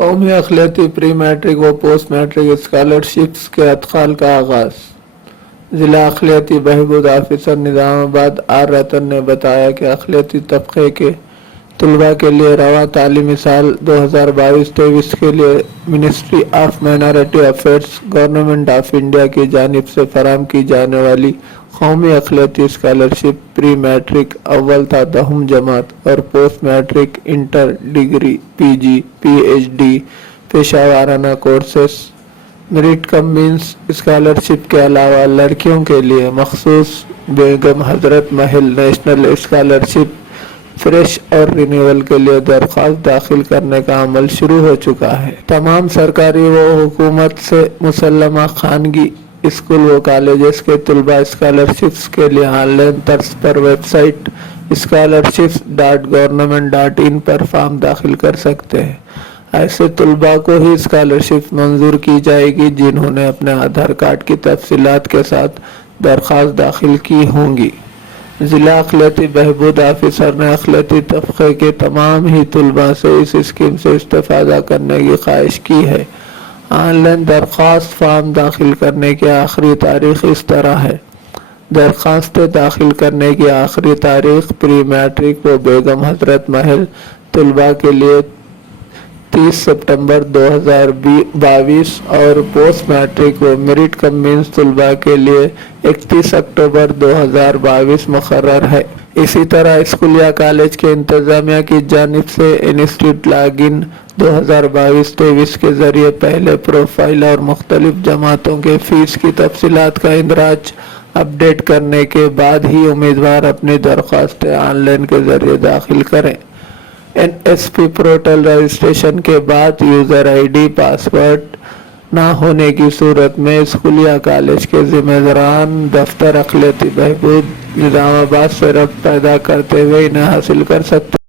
قومی اقلیتی پری میٹرک و پوسٹ میٹرک اسکالرشپس کے ادخال کا آغاز۔ ضلع اقلیتی بہبود آفیسر نظام آباد آر رتن نے بتایا کہ اقلیتی طبقے کے طلباء کے لیے رواں تعلیمی سال 2022-23 کے لیے ministry of minority affairs government of India کی جانب سے فراہم کی جانے والی قومی اقلیتی اسکالرشپ پری میٹرک اول تا دہم جماعت اور پوسٹ میٹرک انٹر ڈگری پی جی پی ایچ ڈی پیشہ وارانہ کورسز میرٹ کم مینس اسکالرشپ کے علاوہ لڑکیوں کے لیے مخصوص Begum Hazrat Mahal national scholarship fresh اور رینیول کے لیے درخواست داخل کرنے کا عمل شروع ہو چکا ہے۔ تمام سرکاری و حکومت سے مسلمہ خانگی اسکول و کالجز کے طلباء اسکالرشپس کے لیے آن لائن طرز پر ویب سائٹ scholarships.government.in پر فارم داخل کر سکتے ہیں۔ ایسے طلباء کو ہی اسکالرشپ منظور کی جائے گی جنہوں نے اپنے آدھار کارڈ کی تفصیلات کے ساتھ درخواست داخل کی ہوں گی۔ ضلع اقلیتی بہبود آفیسر نے اقلیتی طبقے کے تمام ہی طلباء سے اس اسکیم سے استفادہ کرنے کی خواہش کی ہے۔ آن لائن درخواست فارم داخل کرنے کی آخری تاریخ اس طرح ہے۔ درخواستیں داخل کرنے کی آخری تاریخ پری میٹرک و بیگم حضرت محل طلباء کے لیے 30 سپتمبر 2022 اور پوسٹ میٹرک و میرٹ کم مینس طلباء کے لیے 31 اکتوبر 2022 مقرر ہے۔ اسی طرح اسکول یا کالج کے انتظامیہ کی جانب سے انسٹیٹیوٹ لاگ ان 2022-23 کے ذریعے پہلے پروفائل اور مختلف جماعتوں کے فیس کی تفصیلات کا اندراج اپڈیٹ کرنے کے بعد ہی امیدوار اپنی درخواستیں آن لائن کے ذریعے داخل کریں۔ N S P portal registration کے بعد یوزر آئی ڈی پاسورڈ نہ ہونے کی صورت میں اسکول یا کالج کے ذمہ داران دفتر اقلیتی بہبود نظام آباد سے ربط پیدا کرتے ہوئے انہیں حاصل کر سکتے ہیں۔